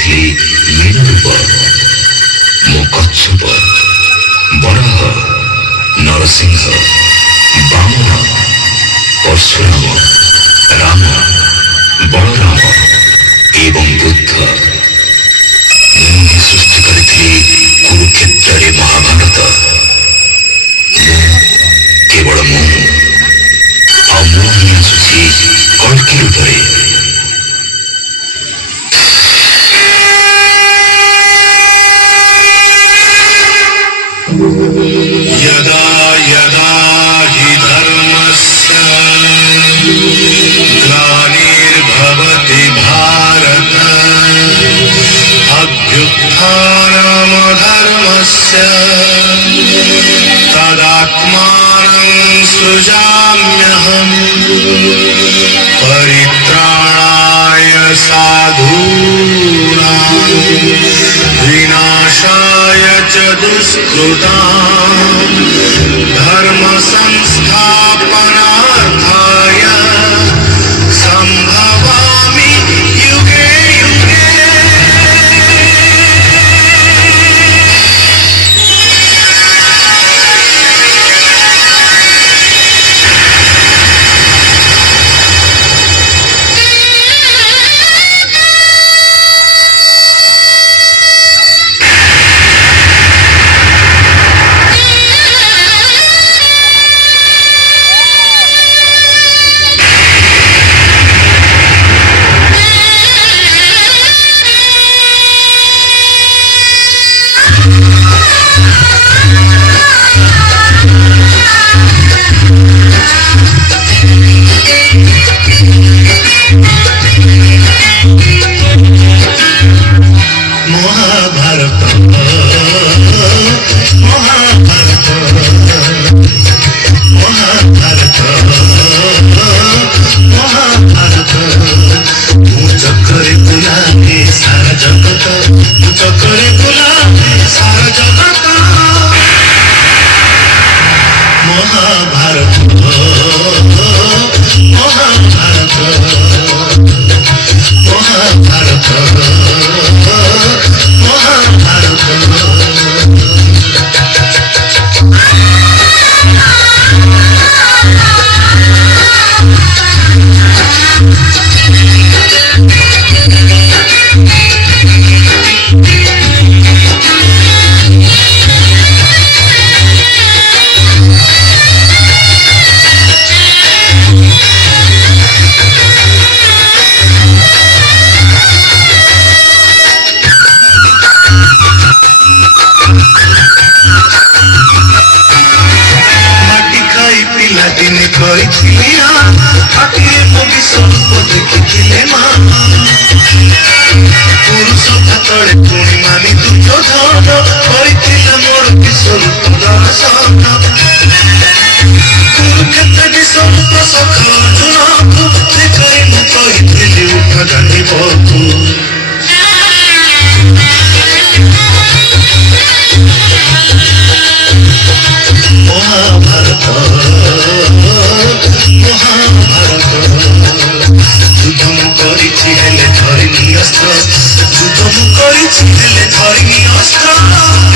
ଦେଖିଲି ମୀନ ରୂପ। ମୁଁ କଚ୍ଛପ, ବରାହ, ନରସିଂହ, ବାମନ, ପରଶୁରାମ, ରାମ, ବଳରାମ ଏବଂ ବୁଦ୍ଧ। ମୁଁ ହିଁ ସୃଷ୍ଟି କରିଥିଲି କୁରୁକ୍ଷେତ୍ରରେ ମହାଭାରତ। କେବଳ ମୁଁ, ଆଉ ମୁଁ ହିଁ ଆସୁଛି କଳ୍କି ରୂପରେ। यदा यदा हि धर्मस्य ग्लानिर्भवति भारत अभ्युत्थानमधर्मस्य तदात्मानं सृजाम्यहम् परित्राणाय साधूनां विनाशाय च दुष्कृतां धर्म संस्थापनार्थाय संभवामि युगे युगे। ଯୁଦ୍ଧ ମୁଁ କରିଛି ହେଲେ ଧରିନି ଅସ୍ତ୍ର।